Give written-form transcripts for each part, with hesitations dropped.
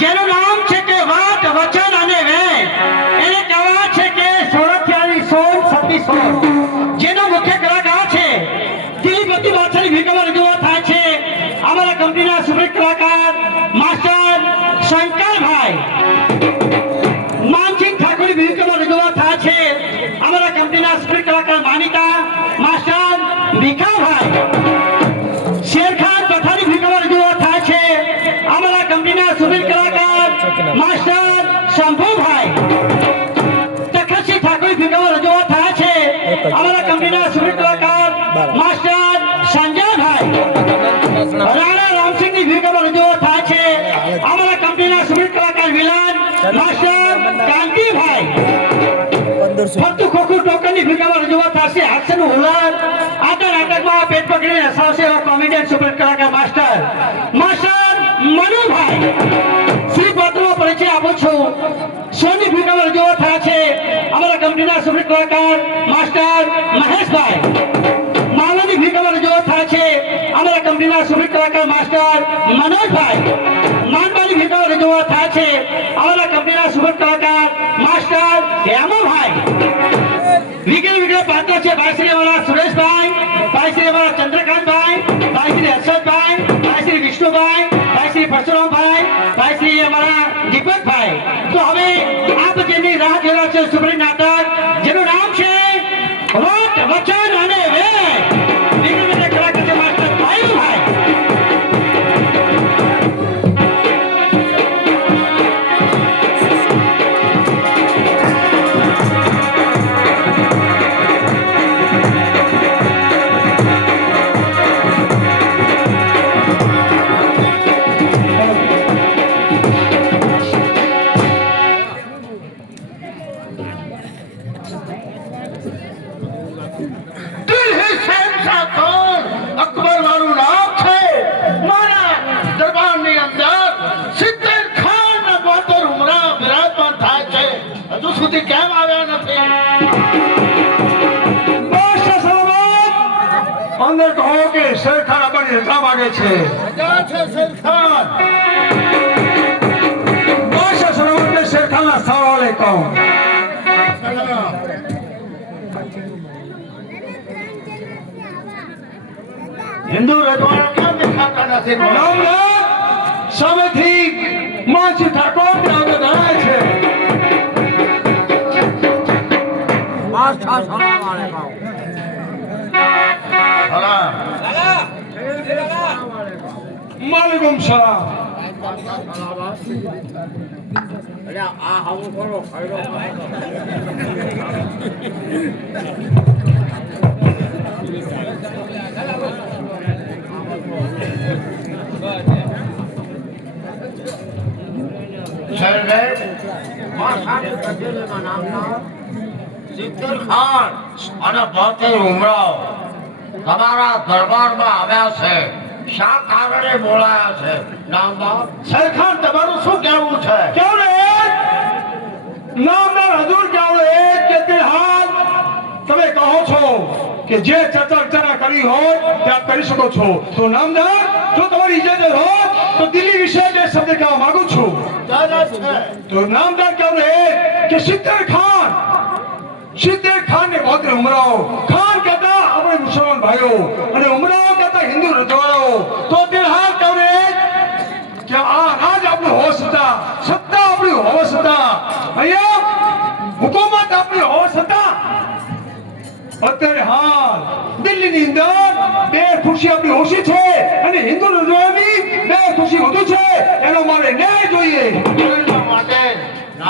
જેનું નામ છે કે વાત વચન અને વેણ. એને કહેવાય છે કે સોરઠિયાની સોન સતી સોન. જેનો મુખ્ય કલાકાર છે દિલીપતિ વાછાની ભૂમિકામાં રજૂઆત થાય છે અમારા કંપનીના સુપ્રીત કલાકાર માસ્ટર શંકરભાઈ. માનસિંહ ઠાકોરની ભૂમિકામાં રજૂઆત થાય છે અમારા કંપનીના સુપ્રીત કલાકાર માનિકા માસ્ટર ભીખાભાઈ. શેરખાન પઠાણી ભૂમિકામાં રજૂઆત થાય છે અમારા કંપનીના સુપ્રીત કલાકાર માસ્ટર શંભુભાઈ. તખતસિંહ ઠાકોરની ભૂમિકામાં રજૂઆત થાય છે અમારા કંપનીના સુપ્રીત કલાકાર માસ્ટર સંજયભાઈ. રાણા રામસિંહની ભૂમિકામાં રજૂઆત થાય છે અમારા કંપનીના સુપ્રીત કલાકાર વિલાન માસ્ટર કાંતિભાઈ. ફરતું ખોખું ટોકનની ભૂમિકામાં રજૂઆત થશે હાસ્યનું હુલાર. આટા નાટકમાં પેટ પકડીને હસાવશે એવા કોમેડિયન સુપ્રીત કલાકાર માસ્ટર મનુભાઈ. શ્રી પાત્રનો પરિચય આપું છું. સોની ભૂમિકામાં રજૂઆત થાય છે અમારા કંપનીના સુપ્રીત કલાકાર માસ્ટર મહેશભાઈ. માલની ભૂમિકામાં રજૂઆત થાય છે અમારા કંપનીના સુપ્રીત કલાકાર માસ્ટર મનોજભાઈ. માનવાની ભૂમિકામાં રજૂઆત થાય છે અમારા કંપનીના સુપ્રીત કલાકાર માસ્ટર હેમાભાઈ. વિગેરે પાત્ર છે ભાઈ શ્રી અમારા સુરેશભાઈ, ભાઈ શ્રી અમારા ચંદ્રકાંતભાઈ, ભાઈ શ્રી હર્ષદભાઈ, ભાઈ શ્રી વિષ્ણુભાઈ, ભાઈ શ્રી પરશુરામભાઈ, ભાઈ શ્રી અમારા દીપકભાઈ. તો હવે આપ જેની રાહ જોઈ રહ્યા છે સુપ્રીત નાટક જેનું નામ છે વાત વચન અને વેણ. વિગેરે કલાકાર છે માસ્ટર ભાઈભાઈ. અંદર કહો કે શેરખાન આપવાની રજા માંગે છે. બાદશાહ સલામતને શેરખાનના સવાલે કહો. હિન્દુ રજવાડા કેમ દેખાતા નથી? સામેથી માનસિંહ ઠાકોર ધરાય છે. માલિકુમ સલામ. સિદ્ધરખાન અને બોતેર ઉમરાવ તમારા દરબારમાં આવ્યા છે. શા કારણે બોલાયા છે? નામદાર શેરખાન તમારું શું કહેવું છે? કેવું રે નામદાર હજુર કેવું રે કે તે હાલ તમે કહો છો કે જે ચર્ચા કરી હોય તે આપ કરી શકો છો. તો નામદાર જો તમારી ઇજાજત હોય તો દિલ્હી વિશે બે શબ્દ કહેવા માંગુ છું. તો નામદાર કેવું રે કે સિદ્ધર ખાન ને ગોત્ર ઉમરાવ. ખાન કહેતા આપણે મુસલમાન ભાઈઓ અને ઉમરાવ કહેતા હિન્દુ રજવાડાઓ. તો તે હાલ કેવું રે કે આ રાજ આપણું હોશ હતા, સત્તા આપણી હોશ હતા, અહીંયા હુકુમત આપણી હોશ હતા. અત્યારે હાલ દિલ્હીની અંદર બે ખુરશી આપણી ઓછી છે અને હિન્દુ રજવાડાની બે ખુરશી વધુ છે. એનો મારે ન્યાય જોઈએ. માટે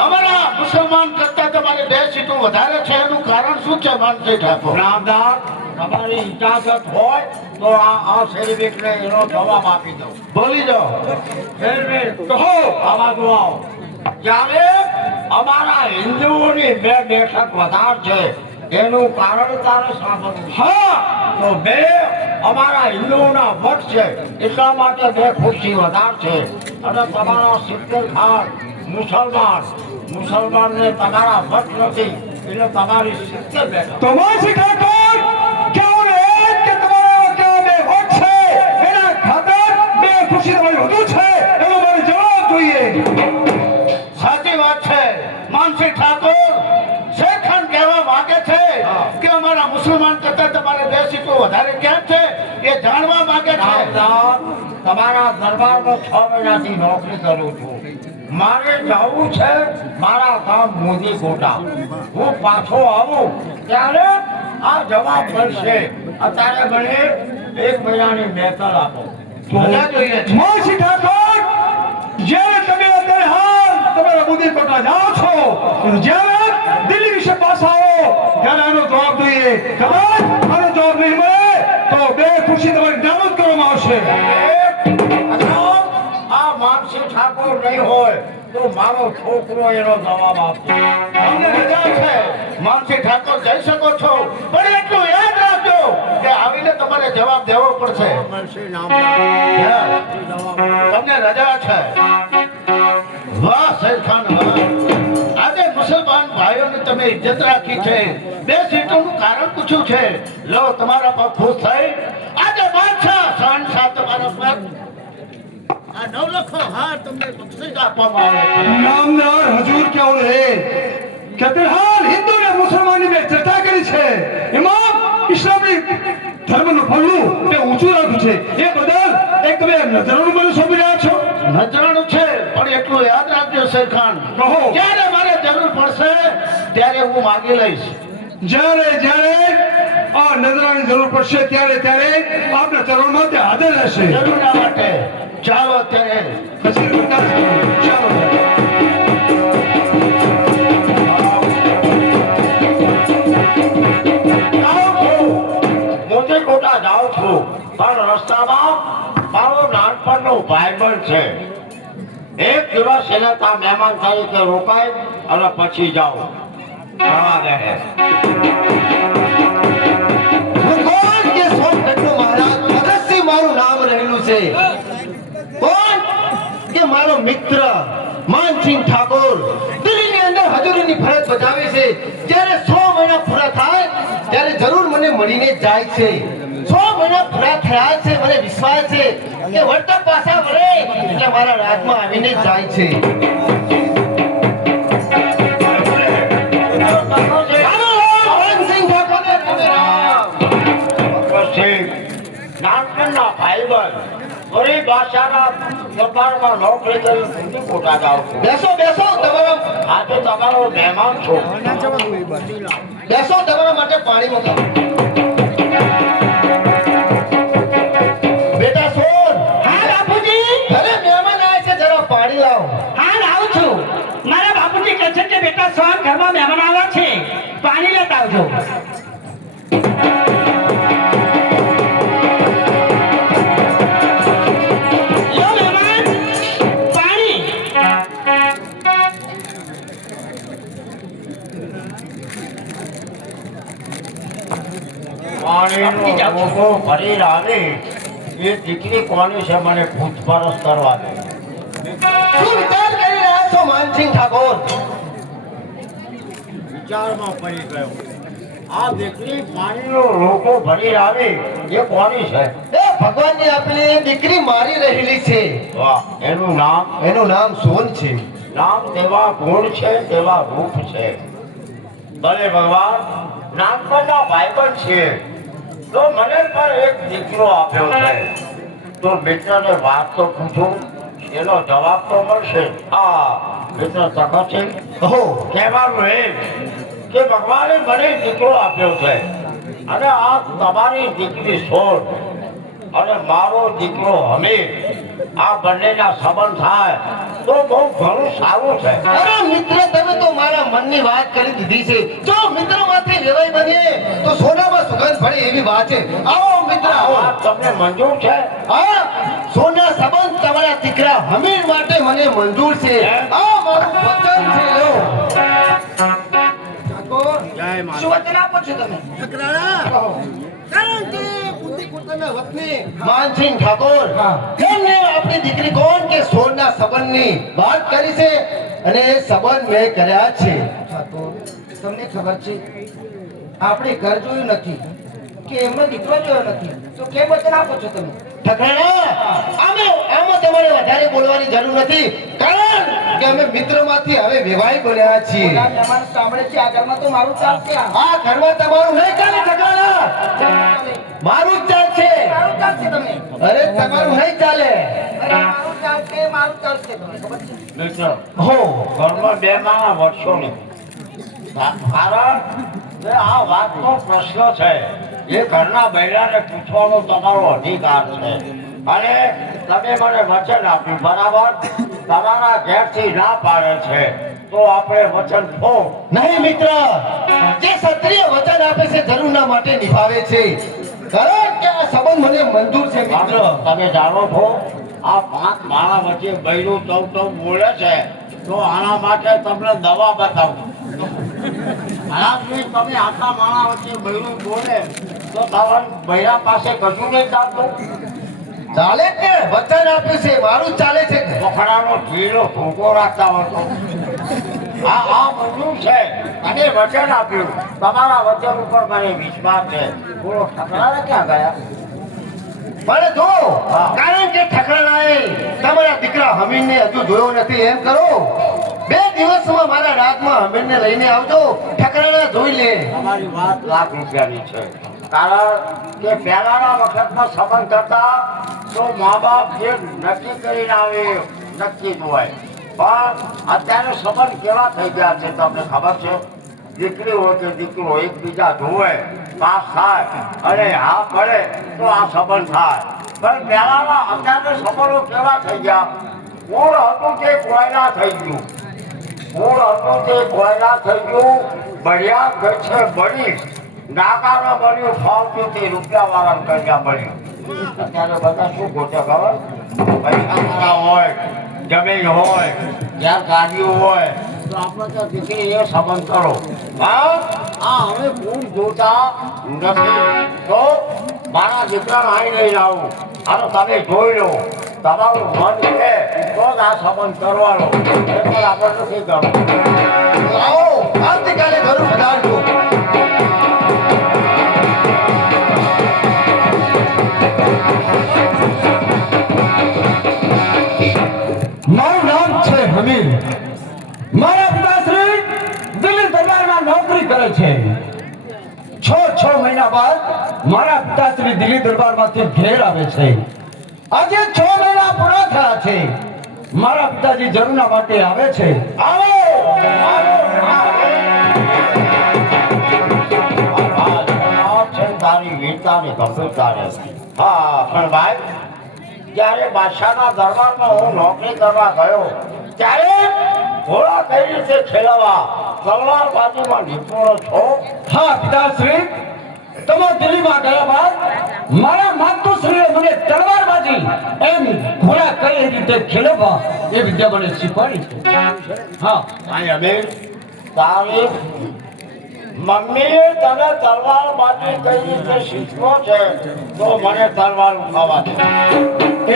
અમારા મુસલમાન કરતા તમારે બે સીટો વધારે છે. એનું કારણ શું છે માનસિંહ ઠાકોર? નામદાર તમારી ઇજાજત હોય તો આ શેરવીકને એનો જવાબ આપી દો. બોલી જાઓ. કહો. આવા દુઆઓ જ્યારે અમારા હિન્દુઓની બે બેઠક વધાર છે એનું કારણ તારે સાંભળવું. હા તો બે અમારા હિન્દુઓના વટ છે એટલા માટે બે ખુરશી વધાર છે. અને તમારા સિદ્ધર ખાન મુસલમાનને તમારા વટ નથી એટલે તમારી સિદ્ધર બેઠક. તમારી ઠાકોર કેવું રે કે તમારા કેવા બે વોટ છે એના ખાતર બે ખુરશી તમારી વધુ છે એનો મારે જવાબ જોઈએ. વધારે ક્યાં છે એ જાણવા માંગે છે નામદાર, તમારા દરબારમાં 6 મહિનાથી નોકરી કરું છું. મારે જવું છે મારા ગામ મોદી ગોટા. હું પાછો આવું ત્યારે આ જવાબ મળશે. અત્યારે મને 1 મહિનાની મહેકલ આપો. રજા જોઈએ છે. માનસિંહ ઠાકોર, જ્યારે તમે અત્યારે હાલ તમારા મોદી કોટા જાઓ છો, જ્યારે દિલ્હી વિશે પાછા આવો ત્યારે આનો જવાબ જોઈએ. કદાચ આનો જવાબ નહીં મળે તો બે ખુરશી તમારી નાબૂદ કરવામાં આવશે. આ માનસિંહ ઠાકોર નહીં હોય તો મારો છોકરો એનો જવાબ આપશે. અમને રજા છે માનસિંહ ઠાકોર જઈ શકો છો, પણ એટલું યાદ રાખજો કે આવીને તમારે જવાબ દેવો પડશે. મળશે નામદાર. તમને રજા છે. વાહ શેરખાન વાહ, આજે મુસલમાન ભાઈઓને તમે ઇજ્જત રાખી છે. 2 સીટોનું કારણ પૂછ્યું છે. લો તમારા પર ખુશ થઈ આજે બાદશાહ શહેનશાહ તમારા પર આ 9 લાખ હાર તમને બક્ષિસ આપવામાં આવે છે. નામદાર હજૂર क्या रहे કે અત્યારે હાલ હિન્દુ અને મુસલમાનની મેં ચર્ચા કરી છે, એમાં ઇસ્લામી ધર્મનું પલ્લું તે ઊંચું રાખ્યું છે. એ બદલ એક તમે નજરાણું મને સોંપી રહ્યા છો. નજરાણું છે, પણ એટલું યાદ રાખજો શેરખાન, કહો. જ્યારે મારે જરૂર પડશે ત્યારે હું માગી લઈશ. જ્યારે આ નજરાની જરૂર પડશે ત્યારે આપના ચરણમાં તે હાજર રહેશે. જરૂરના માટે ચાલો અત્યારે પછી વિકાસ કરો. ચાલો. મોદી ગોટા જાઉં છું, પણ રસ્તામાં મારો નાનપણનો ભાઈબંધ છે. એક દિવસ એને ત્યાં મહેમાન તરીકે રોકાય અને પછી જાઉં. જવા દે. કોણ કે સોમગઢનો મહારાજ ભગતસિંહ મારું નામ રહેલું છે. કોણ કે મારો મિત્ર માનસિંહ ઠાકોર દિલ્હીની અંદર હજુરીની ફરજ બજાવે છે. જ્યારે 100 મહિના પૂરા થાય ત્યારે જરૂર મને મળીને જાય છે. 100 મહિના પૂરા થયા છે, મને વિશ્વાસ છે કે વળતા પાછા વળે એટલે મારા રાજમાં આવીને જાય છે. હાલો, માનસિંહ ઠાકોરને તમે રામ. પછી નાનપણના ભાઈબંધ ગરીબ ભાષાના દરબારમાં નોકરી કરી મોદી ગોટા જાઉં છું. બેસો તમારા આજે તમારો મહેમાન છું. તમારા માટે પાણી મૂકો. બેટા સોન, હા બાપુજી, અરે મહેમાન આવ્યા છે, જરા પાણી લાવો. હા લાવું છું. મારા બાપુજી કહે છે કે બેટા સ્વામ ઘરમાં મહેમાન આવ્યા છે, પાણી લેતા આવજો. લો મહેમાન, પાણી. પાણીનો લોકો ભરી લાવી એ દીકરી કોની છે મને પૂછપરછ કરવા દે. શું વિચાર કરી રહ્યા છો માનસિંહ ઠાકોર? વિચારમાં પડી ગયો. આ દીકરી પાણીનો લોકો ભરી લાવી એ કોની છે? એ ભગવાનની આપેલી દીકરી મારી રહેલી છે. વાહ, એનું નામ? એનું નામ સોન છે. નામ તેવા ગુણ છે તેવા રૂપ છે. ભલે ભગવાન, નાનપણના ભાઈબંધ છીએ તો મને પણ એક દીકરો આપ્યો છે. તો મિત્રને વાત તો પૂછું, એનો જવાબ તો મળશે. હા મિત્ર સખત છે. કહો. કહેવાનું એમ કે ભગવાને મને દીકરો આપ્યો છે અને આ તમારી દીકરી સોન અને મારો દીકરો હમીર, આ બંનેના સંબંધ થાય તો બહુ ઘણું સારું છે. અરે મિત્ર, તમે તો મારા મનની વાત કરી દીધી છે. જો મિત્રમાંથી વેવાઈ બનીએ તો સોનામાં સુગંધ પડે એવી વાત છે. આવો મિત્ર, આ આવો. વાત તમને મંજૂર છે? હા, સોના સંબંધ તમારા દીકરા હમીર માટે મને મંજૂર છે. આ મારું વચન છે. લો. ઠાકોર, શું વચન આપો છો તમે? કહો. કારણ કે બુદ્ધિપુત્રના વતની માનસિંહ ઠાકોર તેમને આપણી દીકરી કોણ કે સોનના સંબંધની વાત કરી છે અને એ સંબંધ મેં કર્યા છે. ઠાકોર, તમને ખબર છે આપણે ઘર જોયું નથી કે એમનો દીકરો જોયો નથી, તો કેમ વચન આપો છો તમે? ઠકરાણા, આમાં તમારે વધારે બોલવાની જરૂર નથી, કારણ કે અમે મિત્રમાંથી હવે વેવાઈ બન્યા છીએ. સાંભળે છે આ ઘરમાં તો મારું ચાલશે. આ ઘરમાં તમારું નહીં ચાલે ઠકરાણા. મારું જ ચાલશે. મારું ચાલશે તમે. અરે તમારું નહીં ચાલે. અરે મારું ચાલશે, મારું ચાલશે તમને ખબર છે? મિત્ર હો ઘરમાં બે માણા વર્ષો નહીં કારણ કે આ વાતનો પ્રશ્ન છે એ ઘરના બૈરાને પૂછવાનો તમારો અધિકાર છે અને તમે મને વચન આપ્યું બરાબર તમારા ઘેરથી ના પાડે છે તો આપણે વચન ફોડ નહીં મિત્ર, જે ક્ષત્રિય વચન આપે છે જરૂરના માટે નિભાવે છે. કારણ કે આ સંબંધ મને મંજૂર છે મિત્ર. તમે જાણો છો આ 5 માળા વચ્ચે બૈરું ચૌ બોલે છે તો આના માટે તમને દવા બતાવું તમે આખા માળા વચ્ચે બૈરું બોલે તો તમારા બૈરા પાસે કશું નહીં ચાલતું ચાલે કે વચન આપ્યું છે મારું જ ચાલે છે કે? પોખડાનો ઢીલો ભૂકો રાખતા હતો આ મંજૂર છે અને વચન આપ્યું તમારા વચન ઉપર મને વિશ્વાસ છે બોલો ઠકરાને ક્યાં ગયા પણ જો કારણ કે ઠકરાણાએ તમારા દીકરા હમીરને હજુ જોયો નથી એમ કરો 2 દિવસમાં મારા રાજમાં હમીરને લઈને આવજો. ઠકરાણા જોઈ લે. તમારી વાત લાખ રૂપિયાની છે કારણ કે પહેલાના વખતમાં સંબંધ કરતા તો મા બાપ જે નક્કી કરીને આવે નક્કી જ હોય પણ અત્યારે સંબંધ કેવા થઈ ગયા છે તમને ખબર છે દીકરી હોય કે દીકરો એકબીજા જોવે પાસ થાય અને હા પડે તો આ સંબંધ થાય પણ પહેલાના અત્યારે સંબંધો કેવા થઈ ગયા મૂળ હતું તે કોયલા થઈ ગયું મૂળ હતું તે કોયલા થઈ ગયું બળિયા ગઈ છે બળી નાકાનો બળ્યું ફાવતું તે રૂપિયાવાળાને કન્યા બળ્યું અત્યારે બધા શું ગોતે ખબર પૈસા હોય જમીન હોય જ્યાં ગાડીઓ હોય તો આપણે તો દીકરી એ સંબંધ કરો હા હવે કોણ જોતા નથી તો મારા દીકરાને અહીં લઈને આવું હાલો તમે જોઈ લો તમારું મન છે તો જ આ સંબંધ કરવાનો એ પણ આપણે નથી કરવું આવો આવતીકાલે જરૂર પધારજો. મારું નામ છે હમીર. મારા પિતાશ્રી દિલ્હી દરબારમાં નોકરી કરે છે. 6 મહિના બાદ મારા પિતાશ્રી દિલ્હી દરબારમાંથી ઘેર આવે છે. આજે 6 મહિના પૂરા થયા છે. મારા પિતાજી જરૂરના માટે આવે છે. આવો તારી વીરતાની ગંભીરતાને હા પણ ભાઈ જ્યારે બાદશાહના દરબારમાં હું નોકરી કરવા ગયો ત્યારે ઘોડા કઈ રીતે ખેલવા તલવારબાજીમાં નિપુણ છો હા પિતાશ્રી, તમે દિલ્હીમાં ગયા બાદ મારા માતુશ્રીએ મને તલવારબાજી એમ ઘોડા કઈ રીતે ખેલવા એ વિદ્યા મને શીખવાડી છે. હા ભાઈ અમે તારી મમ્મીએ તને તલવારબાજી કઈ રીતે શીખવો છે તો મને તલવાર ઉઠાવવા દે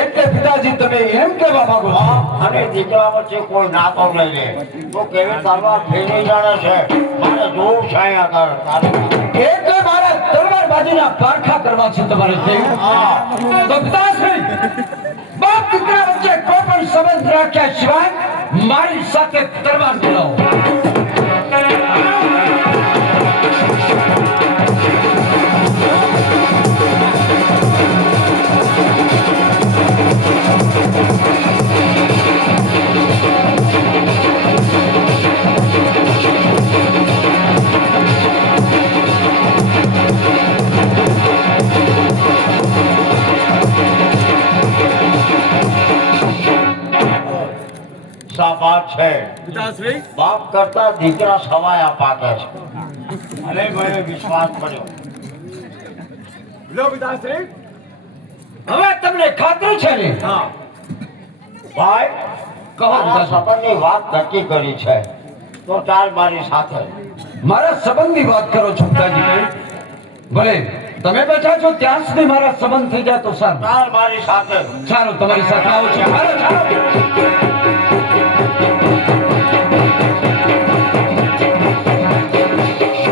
એટલે પિતાજી તમે એમ કહેવા માંગો છો? અને દીકરા વચ્ચે કોઈ નાતો નહીં લે તો કેવી તલવાર ફેરી જાણે છે મારે જોવું છે અહીંયા આગળ તારું એટલે મારા તલવારબાજીના પારખા કરવા છે તમારે તે? હા તો પિતાશ્રી બાપ દીકરા વચ્ચે કોઈ પણ સંબંધ રાખ્યા સિવાય મારી સાથે તલવાર મિલાવો. સાબાદ છે બાપ કરતા દીકરા સવાયા પાકે છે અને મને વિશ્વાસ પડ્યો હવે તમને ખાતરી છે ને? ભાઈ કહો મારા સંબંધની વાત નક્કી કરી છે તો ચાલ મારી સાથે મારા સંબંધની વાત કરો છો પિતાજી? ભલે તમે બેઠા છો ત્યાં સુધી મારા સંબંધ થઈ જાય તો સારું. ચાલ મારી સાથે ચાલો તમારી સાથે આવું છું. ચાલો ચાલો.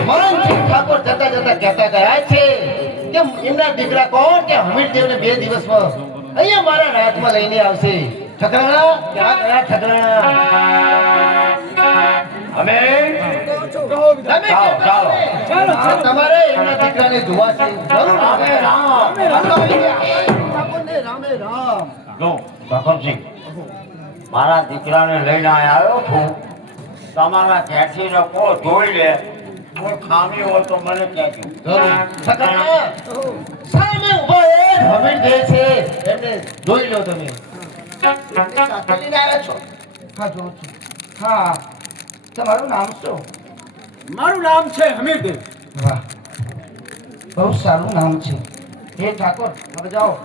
માનસિંહ ઠાકોર જતા જતા કહેતા ગયા છે કે એમના દીકરા કોણ કે હમીરદેવને 2 દિવસમાં અહીંયા મારા રાજમાં લઈને આવશે. ઠકરાણા ક્યાં ગયા ઠકરાણા? અમે તમે ચાલો ચાલો આ તમારે એમના દીકરાને જોવા છે જરૂર રામે રામ. આ તો આવી ગયા. ઠાકોરને રામે રામ. જો ભગતસિંહ, મારા દીકરાને લઈને અહીં આવ્યો છું. તમારા જેઠીને કોઈ જોઈ લે, કોઈ ખામી હોય તો મને કહેજો. જરૂર સકરના સામે ઊભો એ હમીર દે છે એમને જોઈ લો તમે સાથે લઈને આવ્યા છો હા જોઉં છું. હા, તમારું નામ શું? મારું નામ છે હમીરદેવ. વાહ, બહુ સારું નામ છે. હે ઠાકોર, હવે જાઓ.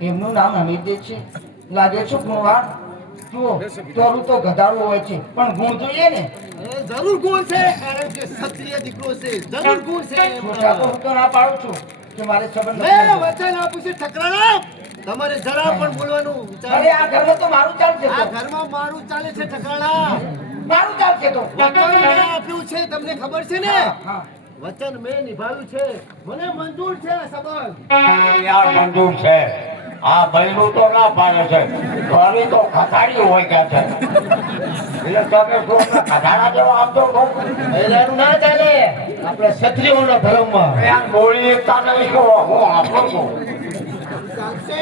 એમનું નામ હમીરદેવ છે. લાગે છે ગુણવાન. જુઓ, તોરું તો ગધાડું હોય છે, પણ ગુણ જોઈએ ને. જરૂર ગુણ છે કારણ કે ક્ષત્રિય દીકરો છે જરૂર ગુણ છે ઠાકોર, હું તો ના પાડું છું કે મારે સંબંધ મેં નથી. વચન આપું છું ઠકરાણા તમારે જરા પણ બોલવાનું વિચાર અરે આ ઘરમાં તો મારું ચાલશે આ તો. ઘરમાં મારું ચાલે છે ઠકરાણા મારું ચાલશે તો. વચન મેં આપ્યું છે તમને ખબર છે ને હા. વચન મેં નિભાવ્યું છે મને મંજૂર છે આ સંબંધ યાર મંજૂર છે. આ બૈરું તો ના પાડે છે, ઘરે તો ખસાડી હોય કે છે. એટલે તમે શું ખસાડા જેવા આપજો છો? એલાનું ના ચાલે આપણે ક્ષત્રિયોના ધર્મમાં યાર બોલી એકતા નહીં છો, હું આપો છું.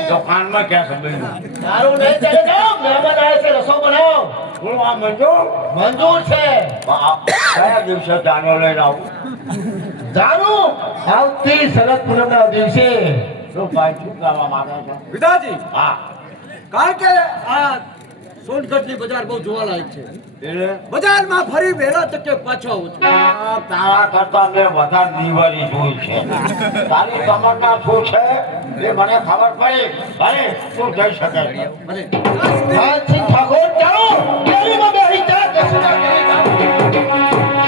તો કાનમાં ક્યાં છે બૈરું? દારૂ નહીં ચાલે જાઓ મહેમાન આવે છે રસો બનાવો હું આ મંજૂર? મંજૂર છે કયા દિવસે જાનો લઈને આવું? જાણું આવતી શરદ પૂનમના દિવસે શું ભાઈ શું કહેવા માંગે છે? પિતાજી, હા, કારણ કે આ સોનગઢની બજાર બહુ જોવાલાયક છે. એટલે બજારમાં ફરી વહેલા તકે પાછો આવું છું. આ તારા કરતા મેં વધારે દિવાળી જોઈ છે. તારી તમન્ના શું છે એ મને ખબર પડી. ભલે તું જઈ શકે. ભલે. માનસિંહ ઠાકોર ચાલો કેરીમાં બેસી ચા દસના કરી જાઓ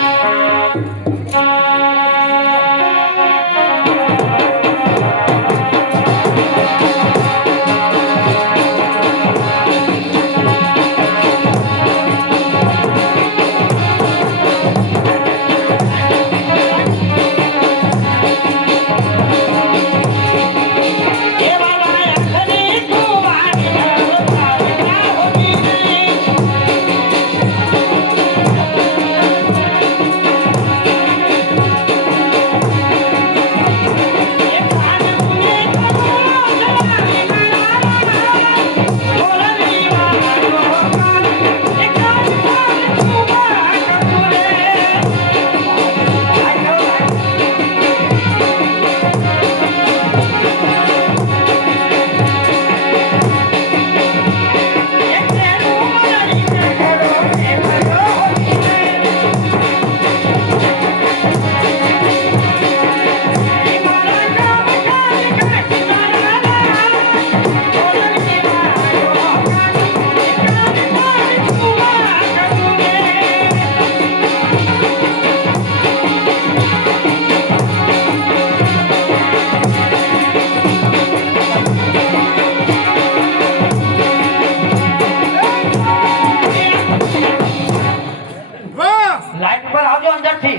લાઈટ પર આવજો અંદરથી.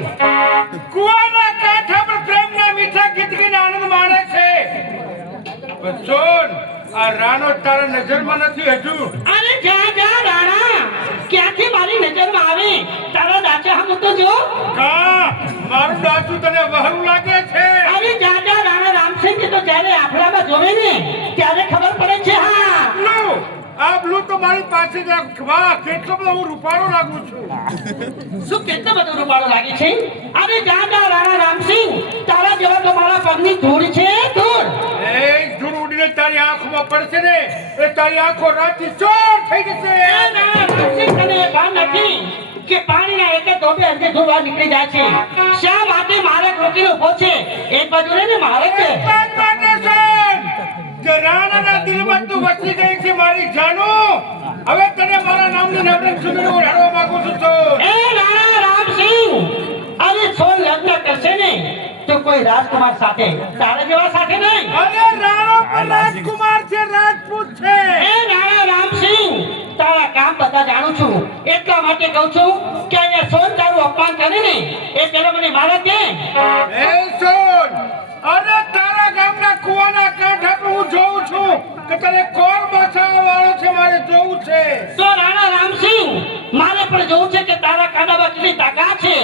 કુવાના કાંઠા પર પ્રેમના મીઠા ગીત ગીત આનંદ માણે છે. બચ્ચોન, આ રાનો તારા નજરમાં નથી હજુ. અરે જા જા રાણા, ક્યાંથી મારી નજરમાં આવે? તારા દાચા હમ તો જો. કા મારું દાચું તને વહરું લાગે છે? અરે જા જા રાણા રામસિંહ તો જ્યારે આફલામાં જોવે ને ત્યારે ખબર પડે છે. હા, લો, આ બ્લુ તો મારી પાસે જ આ- વાહ, કેટલો બધો હું રૂપાળો લાગુ છું. શું કેટલો બધો રૂપાળો લાગે છે? અરે જા જા રાણા રામસિંહ, તારા જેવા તો મારા પગની ધૂળ છે, ધૂળ. એ ધૂળ ઉડીને તારી આંખમાં પડશે ને એ તારી આંખો રાતથી ચોર થઈ જશે. એ રાણા રામસિંહ, તને એ ભાન નથી કે પાણીના એકે ધોબે અંતે ધૂળ બહાર નીકળી જાય છે? શા માટે મારે રોકીને ઊભો છે? એક બાજુ ને મારે છે. વાત માટે સુન, કે રાણાના દિલમાં તું વસી ગઈ છે મારી જાનો. હવે તને મારા નામની નવરંગ સુંદરી ઓઢાડવા માંગુ છું તો. એ રાણા રામસિંહ, અરે સોન લગ્ન કરશે ને તો કોઈ રાજકુમાર સાથે, તારા જેવા સાથે નહીં. અરે રાણો પણ રાજકુમાર છે, રાજપૂત છે. એ રાણા રામસિંહ, તારા કામ બધા જાણું છું, એટલા માટે કહું છું કે અહીંયા સોન તારું અપમાન કરે ને એ પેલા મને મારે કે. એ સુન, અરે તારા ગામના કુવાના કાંઠા પર હું જોઉં છું કે તને કોણ બચાવવા વાળો છે, મારે જોવું છે. તો રાણા રામસિંહ, મારે પણ જોવું છે કે તારા કાંડામાં કેટલી તાકાત છે.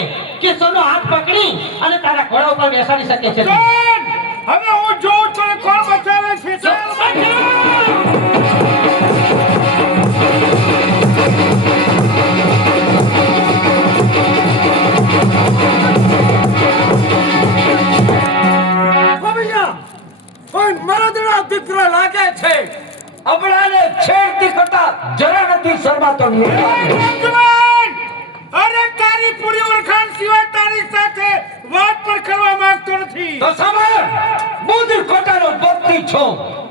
ઘોડા ઉપર બેસાડી શકે છે હવે હું જોઉં તો કોણ બચાવે છે કોઈ મરદનો દીકરો લાગે છે અબળાને છેડતી કરતા જરા નથી શરમાતો અરે તારી પૂરી ઓળખાણ સિવાય તારી સાથે વાત પણ કરવા માંગતો નથી તો સાંભળ બુદ્ધિ કોટાનો ભક્તિ છો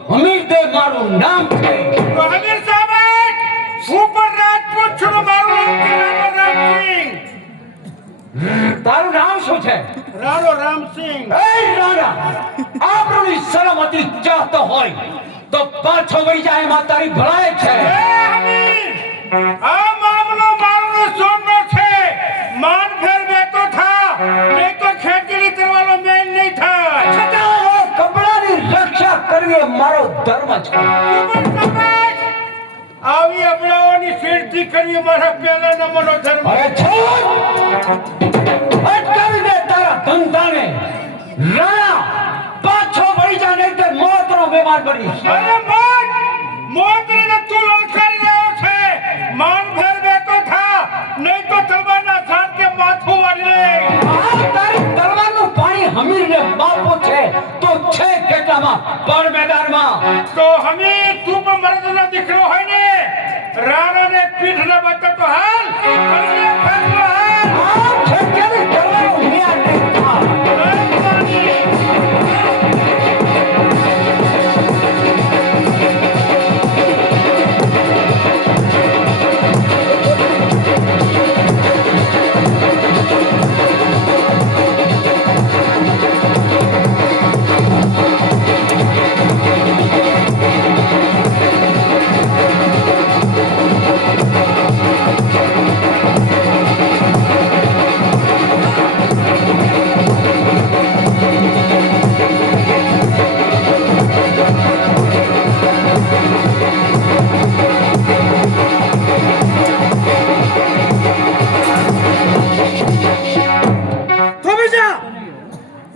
હમીર દે મારું નામ છે તો હમીર સાહેબ હું પણ રાજપૂત છું મારું નામ છે રામસિંહ તારું નામ શું છે રાણો રામસિંહ એ રાણા આપણું સલામતી ચાહતો હોય તો પાછો વળી જાય એમાં તારી ભલાઈ છે એ હમીર આ મામલો મારો સોનો છે માન ફેર બેતો થા નહીં તો ખેતીલી કરવાનો મેલ નહીં થાય છતાં એ કપડાની રક્ષા કરવી એ મારો ધર્મ છે આવી અબળાઓની ફેરથી કરવી મારા પહેલા નંબરનો ધર્મ અરે છોડ અટકાવી દે તારા ધંધાને રાણા પાછો વળી જા નહીં તો મોતનો બીમાર પડીશ અરે મોતને તું લલકારી રહ્યો છે માન ફેર બેતો થા નહીં તો તલવારના ઝાડ કે માથું વાળી લે આ તારી તલવારનું પાણી હમીરને બાપુ છે તો છે કેટલામાં પણ મેદાનમાં તો હમીર તું પણ મર્દનો દીકરો હોય ને રાણાને પીઠ ન બતાતો હાલ અને ફેરલો હાલ આ છે કેવી તલવારો મિયા નહીં થા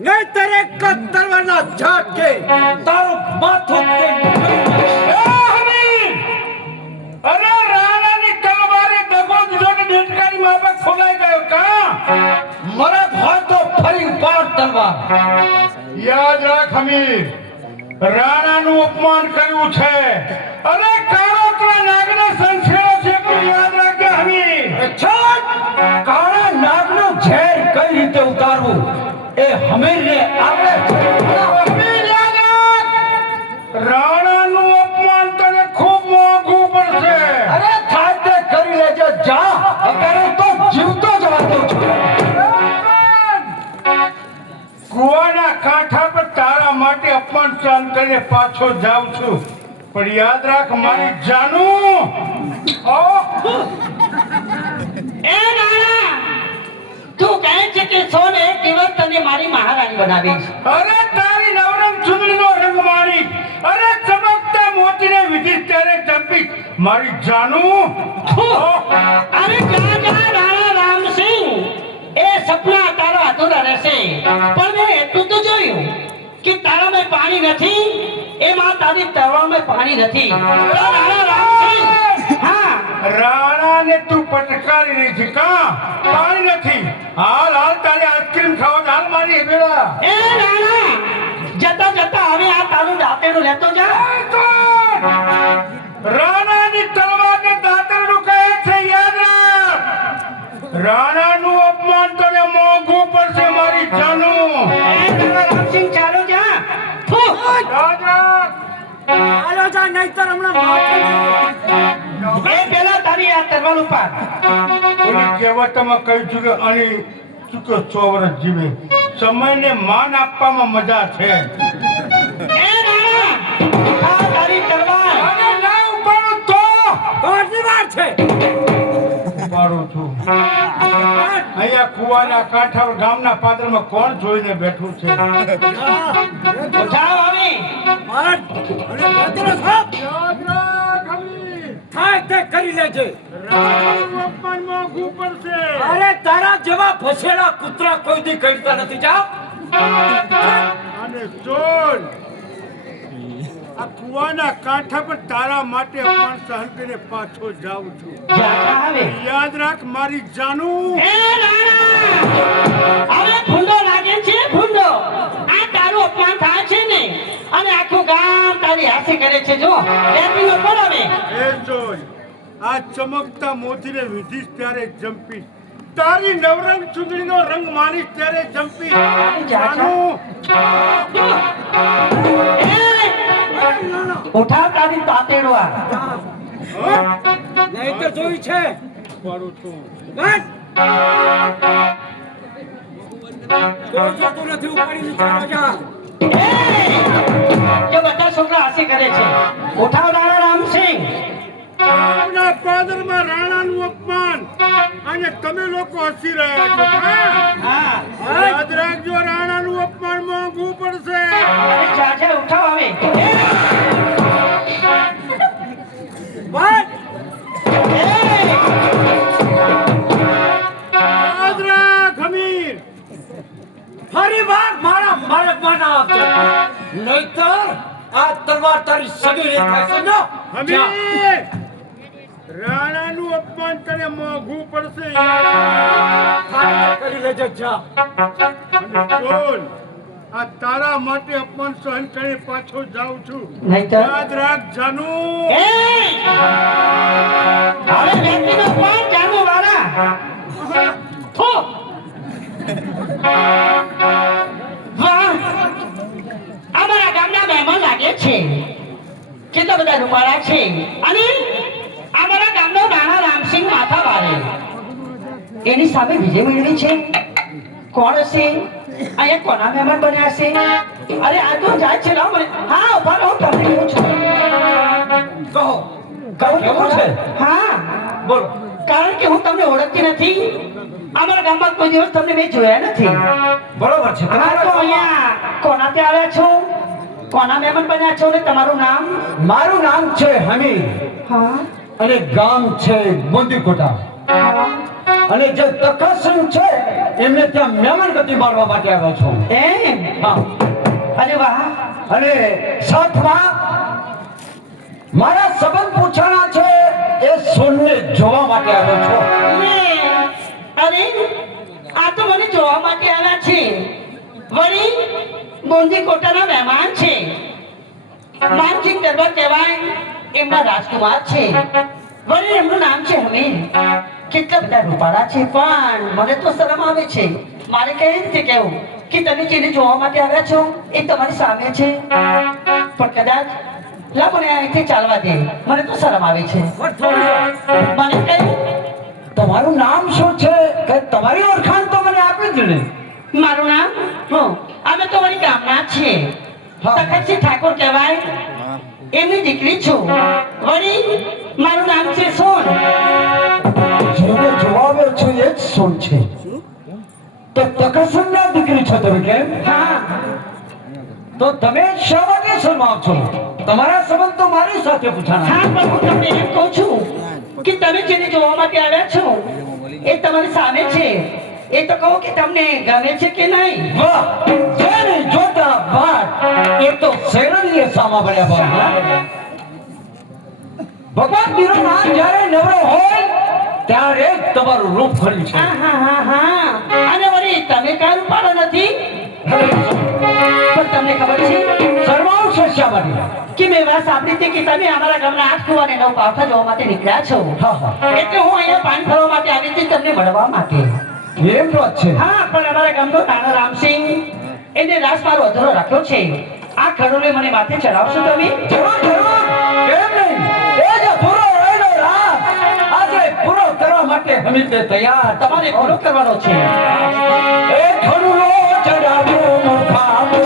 નહીં તારે કત્તરવાના ઝાટકે તારું માથું તે અરે રાણાની તલવારે દગો દીધો ને બેટકારી માપે ખોલાઈ ગયો કા મરદ હોય તો ફરી પાડ તલવાર યાદ રાખ હમીર રાણાનું અપમાન કર્યું છે અરે કાળોતરા નાગને સંશેડો છે પણ યાદ રાખજે હમીર છોડ કાળા નાગનું ઝેર કઈ રીતે ઉતારવું એ હમીરને આવડે છે હમીર યાદ રાખ રાણાનું અપમાન તને ખૂબ મોંઘું પડશે અરે થાય તે કરી લેજો જા અત્યારે તો જીવતો જ વાતો છું કુવાના કાંઠા પર તારા માટે અપમાન સહન કરીને પાછો જાઉં છું પણ યાદ રાખ મારી જાનું એ નાના તું કહે છે કે સોન એક દિવસ તને મારી મહારાણી બનાવીશ અરે તારી નવરંગ ચુંદડીનો રંગ મારી અરે ચમકતા મોતીને વિધિ ત્યારે ચંપી મારી જાનું અરે જા જા રાણા રામસિંહ એ સપના તારા અધૂરા રહેશે પણ મેં એટલું તો જોયું કે તારામાં પાણી નથી એમાં તારી તળવામાં પાણી નથી તો રાણા રામસિંહ હા રાણાને તું પટકારી રહી છે કા પાણી નથી હાલ હાલ તારી આઈસ્ક્રીમ ખાવા હાલ મારી હેબેડા એ રાણા જતા જતા હવે આ તારું દાંતેડું લેતો જા રાણાની તલવારને દાંતરડું કહે છે યાદ રાખ રાણાનું અપમાન તને મોંઘું પડશે મારી જાનું એ રાણા રામસિંહ ચાલો જા ફૂ યાદ રાખ આલો જા નહીતર હમણાં એ પેલા તારી આ તરવાલ ઉપર ઓલી કહેવતમાં કહ્યું છે કે અણી ચૂક્યો 100 વર્ષ જીવે સમયને માન આપવામાં મજા છે એ રાણા આ તારી તરવાલ અને ના ઉપાડું તો કોની વાત છે ઉપાડું છું અહીંયા કુવાના કાંઠા પર ગામના પાદરમાં કોણ જોઈને બેઠું છે જાઓ હવે થાય તે કરી લેજે રાણાનું અપમાન મોંઘું પડશે અરે તારા જેવા ફસેલા કૂતરા કોઈ દી કરતા નથી જા અને જોન આ કુવાના કાંઠા પર તારા માટે અપમાન સહન કરીને પાછો જાઉં છું. જાતા આવે યાદ રાખ મારી જાનું. એ રાણા હવે ભૂંડો લાગે છે ભૂંડો આ તારું અપમાન થાય છે ને અને આખું ગામ તારી હાસ્ય કરે છે જો બેઠીનો પડાવે એ જોન આ ચમકતા મોતીને વિધિશ ત્યારે જંપી તારી નવરંગ ચુંદડીનો રંગ માનીશ ત્યારે જંપી જાનું. ઉઠાવ તારી તાતેડવા નહીં તો જોઈ છે પાડું છું. કોઈ જતો નથી ઉપાડી નીચે જા કે બધા છોકરા હાસ્ય કરે છે ઉઠાવ રાણા રામસિંહ આપના પાદરમાં રાણાનું અપમાન અને તમે લોકો હસી રહ્યા છો. હા યાદ રાખજો રાણાનું અપમાન મોંઘું પડશે. અરે ચાચા ઉઠાવ હવે યાદ રાખ હમીર. ફરી વાર મારા માર્ગમાં ના આવતો નહીતર આ તલવાર તારી સગી રેખાય છે ને હમીર રાણાનું અપમાન તને મોંઘું પડશે. કરી લેજે જા અને બોલ આ તારા માટે અપમાન સહન કરી પાછો જાઉં છું. નહીતર યાદ રાખ જાનું. એ હવે વ્યક્તિનો પણ જાણવું વાળા થો વાહ અમારા ગામના મહેમાન લાગે છે કેટલા બધા રૂપાળા છે અને અમારા ગામનો રાણા રામસિંહ માથા વાળે એની સામે વિજય મેળવી છે કોણ હશે અહીંયા કોના મહેમાન બન્યા છે અરે આ તો જાય છે લાવ મને હા ઉભા રહો તમને કહું છું કહો કહું કેવું છે? હા બોલો કારણ કે હું તમને ઓળખતી નથી અમારા ગામમાં કોઈ દિવસ તમને મેં જોયા નથી બરોબર છે હા તો અહીંયા કોના ત્યાં આવ્યા છો કોના મહેમાન બન્યા છો ને તમારું નામ મારું નામ છે હમીર હા અને ગામ છે મોદીકોટા અને જે તકાસન છે એમને ત્યાં મહેમાન ગતિ મારવા માટે આવ્યો છું એમ હા અરે વાહ અને સાથમાં મારા સંબંધ પૂછવાના છે એ સોનને જોવા માટે આવ્યો છું લે, અરે આ તો મને જોવા માટે આવ્યા છે વળી મોંદી કોટાના મહેમાન છે માનસિંહ દરબાર કહેવાય એમના રાજકુમાર છે વળી એમનું નામ છે હમીર કેટલા બધા રૂપાળા છે પણ મને તો શરમ આવે છે મારે કઈ રીતે કહેવું કે તમે જેને જોવા માટે આવ્યા છો એ તમારી સામે છે પણ કદાચ લા મને અહીંથી ચાલવા દે મને તો શરમ આવે છે મને કઈ તમારું નામ શું છે કે તમારી ઓળખાણ તો મને આપી જ ને મારું નામ અમે તો વળી ગામના જ છીએ હા. તખતસિંહ ઠાકોર કહેવાય એમની દીકરી છું વળી મારું નામ છે સોન જેને જવાબે છે એ જ સોન છે તો તકસનના દીકરી છો તમે કેમ હા તો તમે શા માટે શરમાવ છો તમારા સંબંધ તો મારી સાથે પૂછાના હા પણ હું તમને એમ કહું છું કે તમે જેને જોવા માટે આવ્યા છો એ તમારી સામે છે એ તો કહો કે તમને ગમે છે કે નહીં વાહ જેને જોતા બાદ એ તો શેરણીએ સામા પડ્યા બાદ ભગવાન બીરો નામ જ્યારે નવરો હોય ત્યારે જ તમારું રૂપ ખરી છે હા હા હા હા અને વળી તમે કાંઈ રૂપાળા નથી પણ તમને ખબર છે શરમાવ છો શા માટે કે મેં વાત સાંભળી હતી કે તમે અમારા ગામના 8 કુવા અને 9 પાવઠા જોવા માટે નીકળ્યા છો હા હા એટલે હું અહીંયા પાણી ભરવા માટે આવી હતી તમને મળવા માટે એમ વાત છે હા પણ અમારા ગામનો નાનો રામસિંહ એને રાજમારો અધૂરો રાખ્યો છે આ ખડોલે મને માથે ચડાવશો તમે જરૂર જરૂર કેમ નહીં એ જે પૂરો રહેલો રાત આજે પૂરો કરવા માટે હમીરને તૈયાર તમારે પૂરો કરવાનો છે એ ખડુલો ચડાવ્યો મુખામો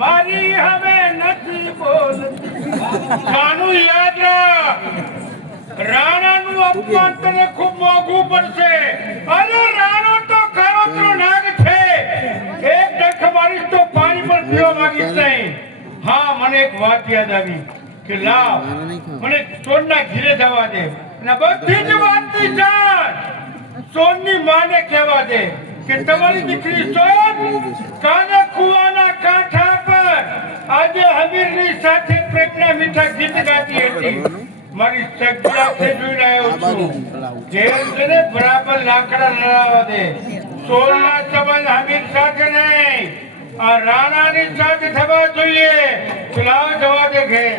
મારી હવે નથી બોલતી. જાનું યાદ રાખ, રાણાનું અપમાન તને ખૂબ મોંઘું પડશે. અને રાણો તો કાળોતરો નાગ છે. એક ડખ મારીશ તો પાણી પણ પીવા માંગીશ નહીં. હા, મને એક વાત યાદ આવી કે લાવ મને સોનના ઘીરે જવા દે અને બધી જ વાતની જાણ સોનની માને કહેવા દે કે તમારી દીકરી સોન કાને કુવાના કાંઠા પર આજે હમીરની સાથે પ્રેમના મીઠા ગીત ગાતી હતી. મારી સગી આંખે જોઈને આવ્યો છું. ઘેર જઈને બરાબર લાકડા લડાવવા દે. સોનના સંબંધ હમીર સાથે નહીં, આ રાણાની સાથે થવા જોઈએ. ચલાવ જવા દે ઘેર.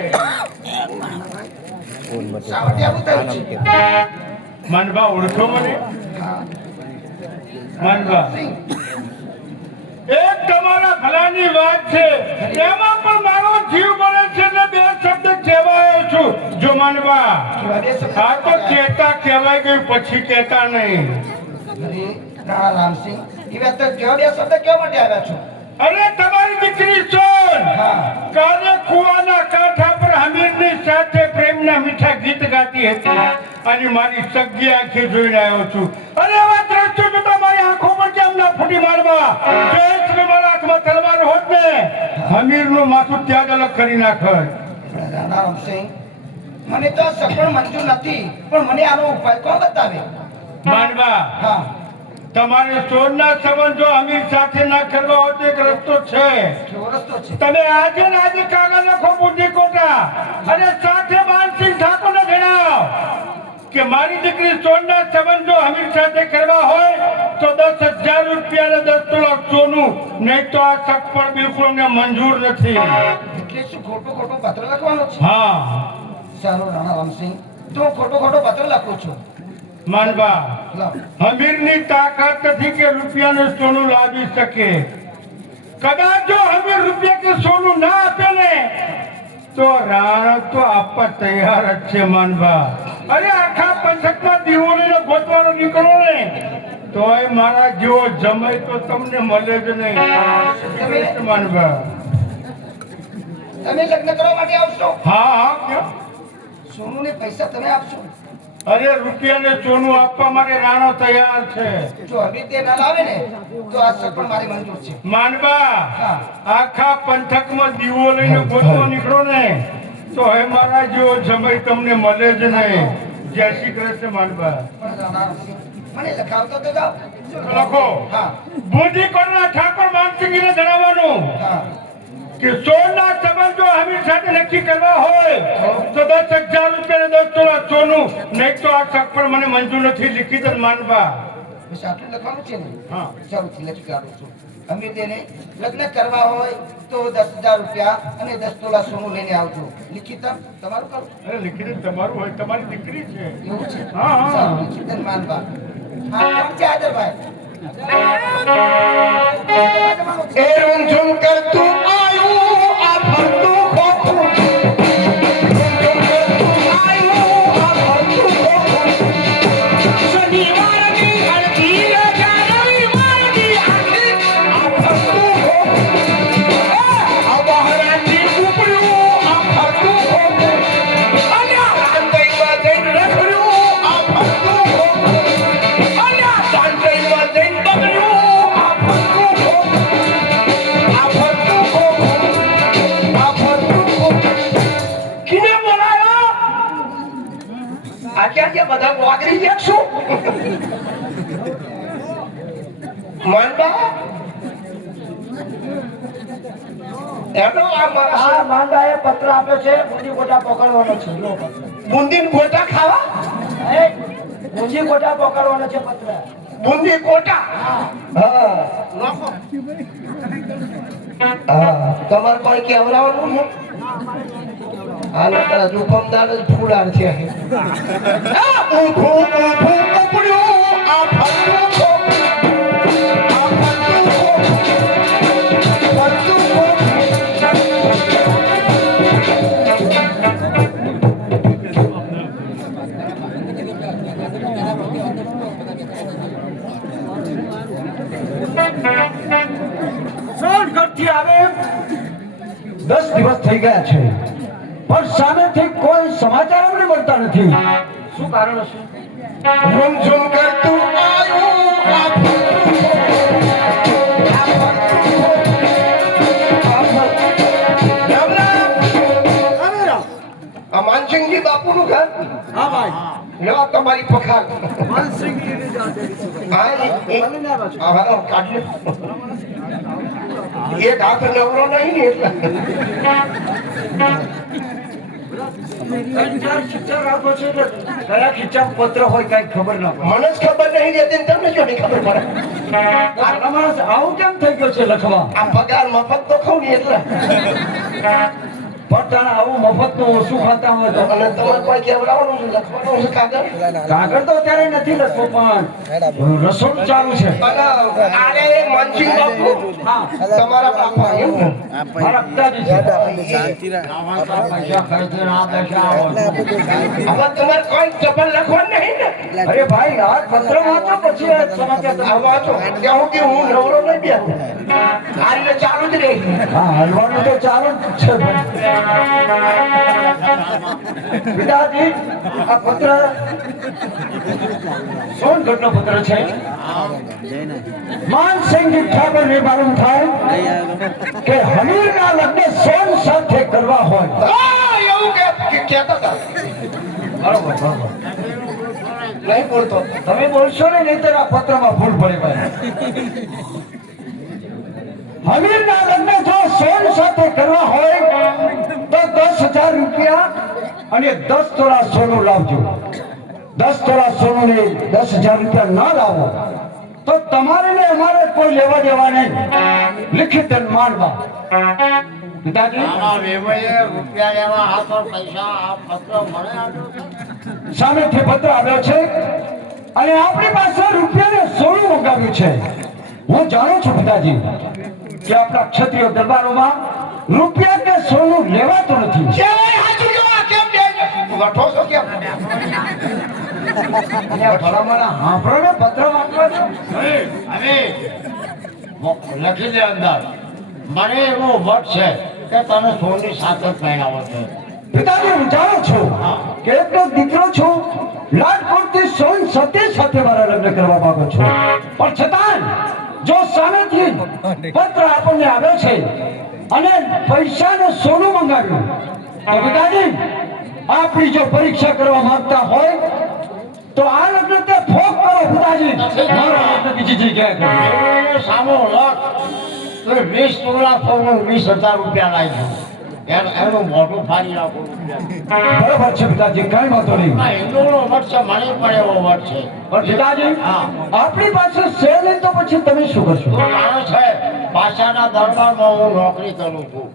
સાવટી આવું થયું છે. માનભા ઓળખો મને? માનભા, એક તમારા ભલાની વાત છે, એમાં પણ મારો જીવ બળે છે એટલે બે શબ્દ કહેવાયો છું. જો માનભા, આ તો કહેતા કહેવાય ગયું, પછી કહેતા નહીં. અરે રાણા રામસિંહ, એ વાત તો કેવા બે શબ્દ કેવા માટે આવ્યા છો? અરે તમારી દીકરી સોન કાલે કુવાના કાંઠા પર હમીરની સાથે પ્રેમના મીઠા ગીત ગાતી હતી અને મારી સગી આંખે જોઈને આવ્યો છું. અરે એવા દ્રશ્યો જોતા મારી આંખો પર કેમ ના ફૂટી મારવા? જય મારા હાથમાં તલવાર હોત ને હમીરનું માથું ત્યાગ અલગ કરી નાખત. રાણા રામસિંહ, મને તો આ સપન મંજૂર નથી, પણ મને આનો ઉપાય કોણ બતાવે? માનવા, હા, તમારે સોનના સંબંધ જો અમીર સાથે ના કરવા હોય તો એક રસ્તો છે. કેવો રસ્તો છે? તમે આજે ને આજે કાગળ લખો બુદ્ધિ કોટા અને સાથે માનસિંહ ઠાકોરને જણાવો કે મારી દીકરી સોનના સંબંધ જો હમીર સાથે કરવા હોય તો 10,000 રૂપિયા ને 10 તોલા સોનું, નહીં તો આ શક પણ બિલકુલ અમને મંજૂર નથી. એટલે શું ખોટું ખોટું પત્ર લખવાનો છે? હા સારું રાણા રામસિંહ, તો હું ખોટો ખોટો પત્ર લખું છું. માનવા, લાવ. હમીરની તાકાત નથી કે રૂપિયાનું સોનું લાવી શકે. કદાચ જો હમીર રૂપિયા કે સોનું ના આપે ને તો રાણા તો આપવા તૈયાર જ છે. માનવા, અરે આખા પંથકમાં દીવોલીને ગોતવાનો નીકળો ને તોય મારા જેવો જમાઈ તો તમને મળે જ નહીં. માનવા, તમે લગ્ન કરવા માટે આવશો? હા હા, કેમ? સોનું ને પૈસા તમે આપશો? અરે રૂપિયાને સોનું આપવા માટે રાણો તૈયાર છે. જો હવે તે ના લાવે ને તો આ સપન મારી મંજૂર છે. માનવા, આખા પંથકમાં દીવો લઈને ગોતવા નીકળો ને તો હે મારા જેવો જમાઈ તમને મળે જ નહીં. જય શ્રી કૃષ્ણ. માનવા, પણ રાણા રામસિંહ, મને લખાવતો તો જાઓ. લખો હા બુદ્ધિ કોટના ઠાકોર માનસિંહજીને જણાવવાનું હા કે સોના સંબંધ જો હમીર સાથે નક્કી કરવા હોય તો 10,000 રૂપિયા 10 તોલા સોનું, નહીં તો આ શક પણ મને મંજૂર નથી, લિખિત જ માનવા. બસ આટલું લખવાનું છે ને હા. જરૂરથી લખી કાઢું છું. અમીરને લગ્ન કરવા હોય તો 10,000 રૂપિયા અને 10 તોલા સોનું લઈને આવજો. લિખિત તમારું કરું અરે લિખિત જ તમારું હોય, તમારી દીકરી છે. એવું છે હા, હા. સારું, લિખિત જ માનવા. હા કોણ છે આદરભાઈ? એ રૂંઝુમ કરતું આયું આ ફરતું ખોખું રૂંઝુમ કરતું આયું આ ફરતું ખોખું શનિવારની અડધી રજા રવિવારની આખી આ ફરતું ખોખું આ બહારાથી ઉપડ્યું આ ફરતું ખોખું અને રાંધઈમાં જઈને રખડ્યું આ ફરતું ખોખું અને સાંજઈમાં જઈને બગડ્યું આ ફરતું ખોખું આ ફરતું ખોખું આ ફરતું ખોખું કિને બોલાયો આજે બધા વાગરી ગયા છો માનબા એનો આ મારા માંદાએ પત્ર આપ્યો છે બુંદી ગોટા પકડવાનો છે બુંદીન ગોટા ખાવા બુંદી ગોટા પકડવાનો છે પત્ર બુંદી ગોટા હા હા તમારે કોઈ કેવરાવાનું છે આ નકરા રૂપમદાર જ ફૂલાર છે ઊભું ઊભું ઉપડ્યું આ ફરતું ખોખું આ ફરતું ખોખું ફરતું ખોખું સોનગઢથી આવે 10 દિવસ થઈ ગયા છે પણ સામેથી કોઈ સમાચાર અમને મળતા નથી. શું કારણ હશે? રૂમઝૂમ કરતું આયું આ ફરતું ખોખું આ ફરતું ખોખું આ ફરતું રામ રામ. આ માનસિંહજી બાપુનું ઘર હા ભાઈ, લેવા તમારી પખાર હા હા કાઢ લે. એક હાથ નવરો નહીં ને એટલે ચાર ખીચા રાખો છે એટલે કયા ખીચા પત્ર હોય કઈ ખબર ના પડે. મને જ ખબર નહીં રહેતી ને તમને જો નહીં ખબર પડે. આ માણસ આવું કેમ થઈ ગયો છે લખવા? આ પગાર મફત તો ખાવ ને એટલે પણ તારે આવું મફત નું ઓછું ખાતા હોય તો અને તમારે કોઈ કેવડાવવાનું છે લખવાનું છે કાગળ કાગળ તો અત્યારે નથી લખવો પણ રસોડું ચાલુ છે. અને આરે માનસિંહ બાપુ હા, તમારા બાપા એમ ને? મારા પિતાજી છે. પૈસા ખર્ચે ના બેસા હોય. હવે તમારે કોઈ ચપલ લખવાનું નહીં ને? અરે ભાઈ આ પત્ર વાંચો પછી આ સમાચાર તમે આ વાંચો ત્યાં સુધી હું નવરો નહીં બેઠો. આ રીતે ચાલુ જ રહી. હા, હલવાનું તો ચાલુ જ છે ભાઈ. પિતાજી આ પત્ર સોનગઢનો પત્ર છે. માનસિંહજી ઠાકોરને માલુમ થાય કે હમીરના લગ્ન સોન સાથે કરવા હોય. હા, એવું કહેતા હતા. બરોબર બરોબર. નહીં બોલતો. તમે બોલશો ને નહીંતર આ પત્રમાં ભૂલ પડે ભાઈ. હમીરના લગ્ન જો સોન સાથે કરવા હોય તો 10,000 રૂપિયા અને 10 તોલા સોનું લાવજો. 10 તોલા સોનું ને 10,000 રૂપિયા ના લાવો તો તમારે ને અમારે કોઈ લેવા દેવા નહીં. લિખિત માનવા. પિતાજી રૂપિયા લેવા હાથો પૈસા આ પત્ર મળે આવ્યો છે. સામેથી પત્ર આવ્યો છે અને આપણી પાસે રૂપિયા ને સોનું મંગાવ્યું છે. હું જાણું છું પિતાજી કે આપણા ક્ષત્રિય દરબારોમાં રૂપિયા કે સોનું લેવાતું નથી. વઠો છો કેમ? અને આ ભલામણા સાંભળો ને પત્ર વાંચવાનો. હવે લખી દે અંદર, મને એવો વટ છે કે તને સોની સાથે જ પહેરાવો છે. પિતાજી હું જાણું છું કે એકનો દીકરો છું, લાડકોટથી સોન સતી સાથે મારા લગ્ન કરવા માંગુ છું, પણ છતાં જો સામેથી પત્ર આપણને આવ્યો છે અને પૈસા ને સોનું મંગાવ્યું તો પિતાજી આપણી જો પરીક્ષા કરવા માંગતા હોય તો આ લગ્ન તે ફોક કરો પિતાજી મારા લગ્ન બીજી જગ્યાએ કરો એ સામો લખ તો 20 તોલા સોનું 20,000 રૂપિયા લાગ્યો એનું મોઢું ફાડી નાખું બરોબર છે પિતાજી કઈ વાંધો નહીં આ હિન્દુનો વટ છે મને પણ એવો વટ છે પણ પિતાજી હા. આપણી પાસે છે નહીં તો પછી તમે શું કરશો તું જાણે છે પાછાના દરબારમાં હું નોકરી કરું છું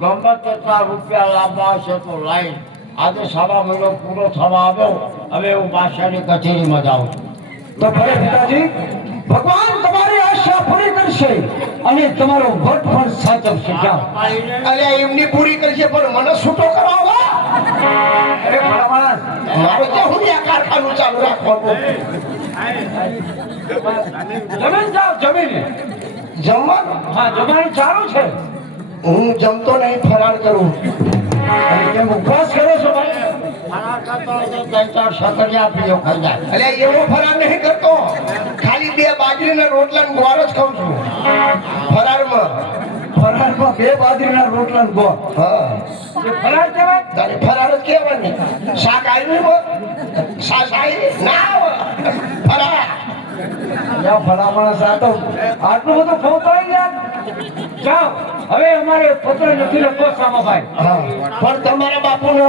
ગમે તેટલા રૂપિયા લાવવા હશે તો લાઈ આજે સવા મહિનો પૂરો થવા આવ્યો હવે હું બાદશાહની કચેરીમાં જાઉં છું તો ભલે પિતાજી ભગવાન તમારી આશા પૂરી કરશે અને તમારો વટ પણ સાચવશે જાઓ અલ્યા એમની પૂરી કરશે પણ મને છૂટો કરાવો અરે ભલા માણસ મારે ત્યાં હું આ કારખાનું ચાલુ રાખવાનું જમીન જાઓ જમીન જમવાનું હા જમવાનું ચાલુ છે હું જમતો નહીં ફરાળ કરું અને કેમ ઉપવાસ કરો છો ભાઈ મારા કરતા તો 3-4 શકરિયા પીઓ ખાઈ જાય અલ્યા એવો ફરાળ નહીં કરતો ખાલી 2 બાજરીના રોટલા ને ગોળ જ ખાઉં છું ફરાળમાં ફરાળમાં 2 બાજરીના રોટલા ને ગોળ હા એ ફરાળ કહેવાય તારે ફરાળ જ કહેવાય ને શાક આવ્યું શાક આવી ના આવે. ફરાળ યા ભલા માણસ આ તો આટલું બધું ખોવાઈ ગયા જાઓ હવે અમારે પત્ર નથી લખવો સામાભાઈ હા પણ તમારા બાપુને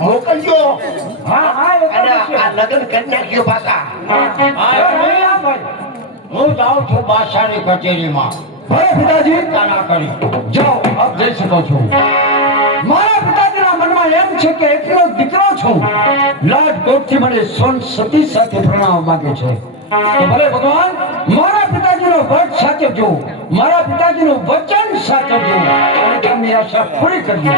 મોકલજો હા હા એ તો અને છે. આ લગ્ન કરી નાખ્યો પાછા નહીં આ ભાઈ હું જાઉં છું બાદશાહની કચેરીમાં ભલે પિતાજી તારા કરી જાઓ આપ જઈ શકો છો મારા પિતાજીના મનમાં એમ છે કે એકલો દીકરો છું લાડ કોટથી મને સોન સતી સાથે પ્રણામ માંગે છે તો ભલે ભગવાન મારા પિતાજીનો વટ સાચવજો મારા પિતાજીનું વચન સાચવજો અને તેમની આશા પૂરી કરજો